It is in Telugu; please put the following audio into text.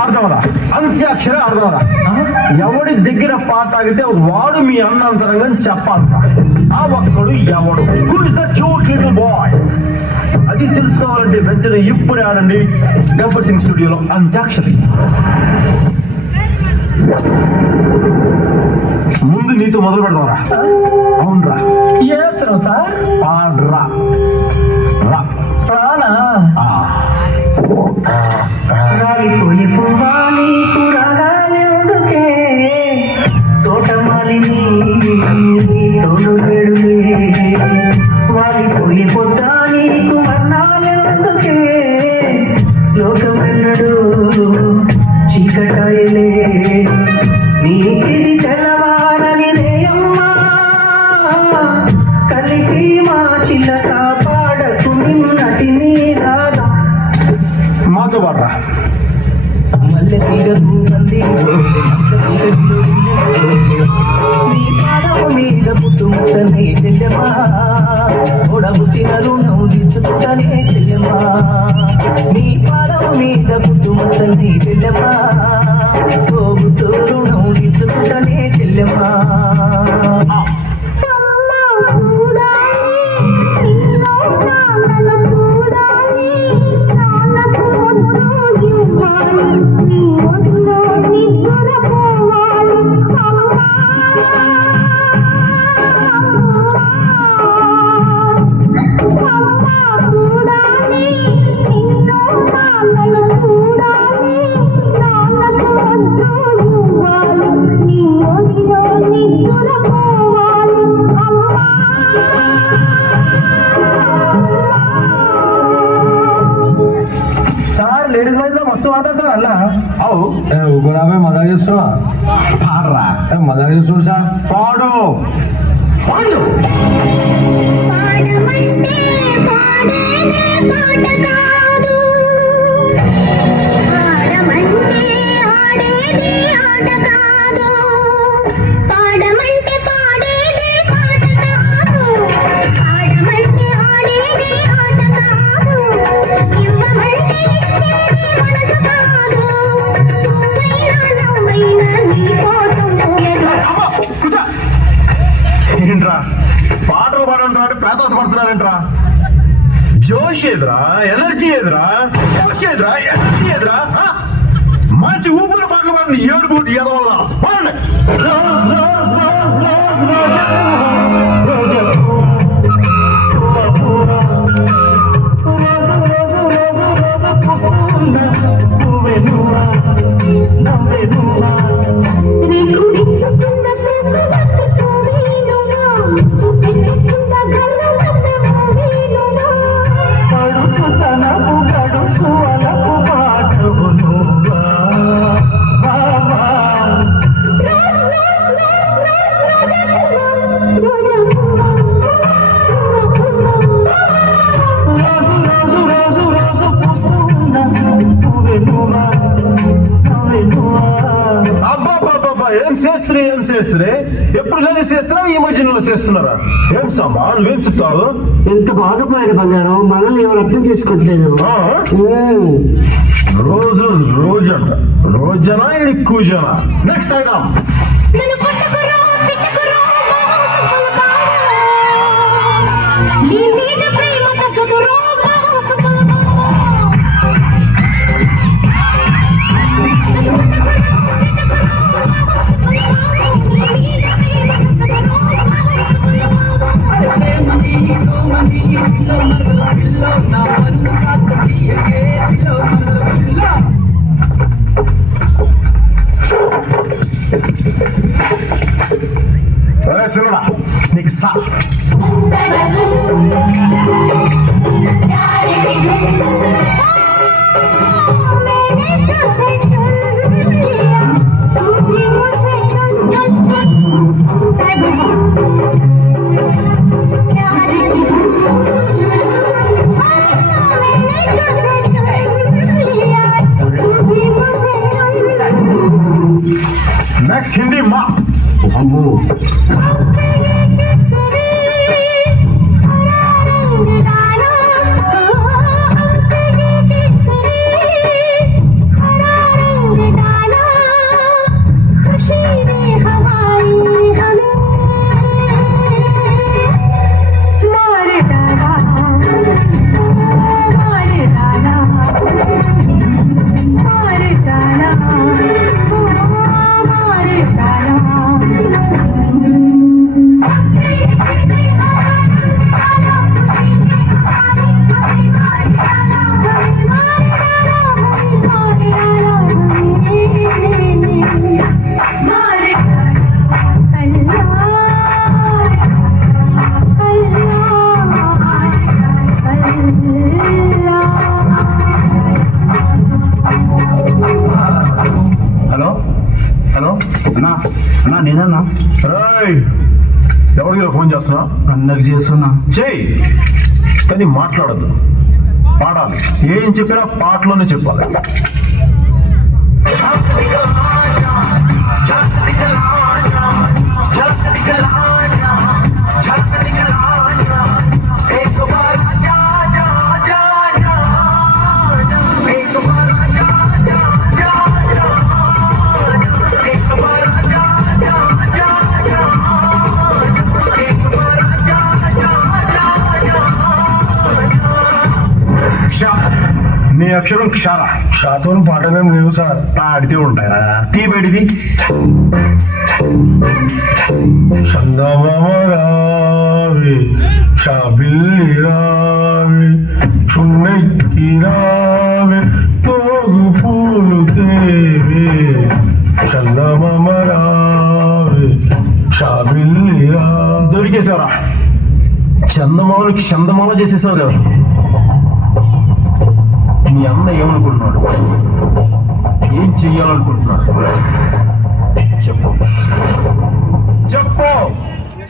ఆడదామరా, అంత్యాక్షరి ఆడదామరా. ఎవడి దగ్గర పాట ఆగితే వాడు మీ అన్న అంతరంగా చెప్పాలరా. ఆ ఒక్కడు ఎవడు? Who is the cute little boy? అది తెలుసుకోవాలంటే వెంటనే ఇప్పుడే ఆడండి గబ్బర్ సింగ్ స్టూడియోలో అంత్యాక్షరి. ముందు నీతో మొదలు పెడదాంరా. అవునరా, ఏం సార్? పాడ్రా రా. రానా? రాలిపోయి పువ్వాలి కూరగాయలెందుకే తోటమాలిని తోడు వేడులే వాలిపోయి పొద్దా నీకు వర్ణాలెందుకే లోకమెన్నడు చీకటాయలే నీకిది తెల్లవారలినే అమ్మా కలిపి మా చిల్లక పాడకు నిన్నటి నీ రాగా. మాతో పాడరా. మల్లె తీగలు నీ పాదము మీద పుట్టుముచ్చనే చెల్లెమా తోడబుట్టిన రుణం తీర్చుకుంటనే చెల్లెమా నీ పాదము మీద పుట్టుముచ్చనే చెల్లెమా తోబుట్టు రుణం తీర్చుకుంటనే చెల్లెమా. లేడీస్ వైజ్ లో మస్తు వాడతారు సార్ అలా. అవు ఊగురామే మజా చేస్తున్నా. పాడరా. మజా చేస్తున్నా సార్. పాడు పాడు. పాడమంటే పాడేదే పాట కాదు, పాడమంటే ఆడేదే ఆట కాదు, పాడమంటే పాడేదే పాట కాదు, పాడమంటే ఆడేదే ఆట కాదు, ఇవ్వమంటే ఇచ్చేదే మనసు కాదు, నువ్వైనా నువ్వైనా నీ కోసం ఏంట్రా పాటలు పాడంట్రా అంటే పేతాస పడుతున్నారేంట్రా? జోష్ ఏదిరా, ఎనర్జీ ఏదిరా, జోష్ ఏదిరా, ఎనర్జీ ఏదిరా? మంచి ఊపిరి పాటలు పాడండి. ఏడు బూటి ఎదవల్ల పాడండి. రోజ్ రోజ్ రోజ్ రోజ్ రోజా రోజా రోజు రోజు రోజు రోజు పుస్తున్నా నువ్వే నువ్వా నవ్వే నువ్వా రేకుడిచ్చుకున్న సోకులకి పోవేనువా, పెట్టుకున్న గల్లవన్న పోవేనువా, పడుచుతనపు గడుసు అలకు పాటవు నువ్వా బావా. రోజ్ రోజ్ రోజ్ రోజ్ రోజా పువ్వా, రోజా పువ్వా, రోజు రోజు రోజు రోజు పుస్తున్నా నువ్వే నువ్వా నవ్వే నువ్వా. అబ్బా ఏం చేస్త్రీ, ఏం చేస్త్రీ? ఎప్పుడు లేదు చేస్తున్నావు, ఈ మధ్యలో చేస్తున్నారా? ఏం సామా నువ్వేం చెప్తావు? ఎంత బాగా పోయాడు బంగారం, మనల్ని ఎవరు అర్థం చేసుకోవట్లేదు. రోజు రోజంట రోజనా ఇది కూజనా. Next item. నన్ను పట్టుకురా తిట్టుకురా మోసుకుల బావా, నీ మీద ప్రేమ తగ్గదురా మోసుకుల బావా, నన్ను పట్టుకురా తిట్టుకురా మోసుకుల బావా, నీ మీద ప్రేమ తగ్గదురా మోసుకుల బావా. సరే శివుడా నీకు సా నెక్స్ట్ హిందీ మా అమ్మో అన్నా అన్నా నేనన్నా రేయ్, ఎవరికి ఫోన్ చేస్తున్నా? అన్నకు చేస్తున్నా. చెయ్యి, కానీ మాట్లాడద్దు, పాడాలి. ఏం చెప్పినా పాటలోనే చెప్పాలి. క్ష, నీ అక్షరం క్షార. షాతో పాటలేం లేవు సార్. పాడితే ఉంటాయా? తీ బయటిది. చందమామ రావి షాబిల్లి రావి చున్నెక్కి రావి పోగు పూలు తేవి చందమామ రావి షాబిల్లి రావి. దొరికేసావరా? చందమామకి చందమామ చేసేసావు కదా. మీ అన్న ఏమనుకుంటున్నాడు? ఏం చెయ్యాలనుకుంటున్నాడు?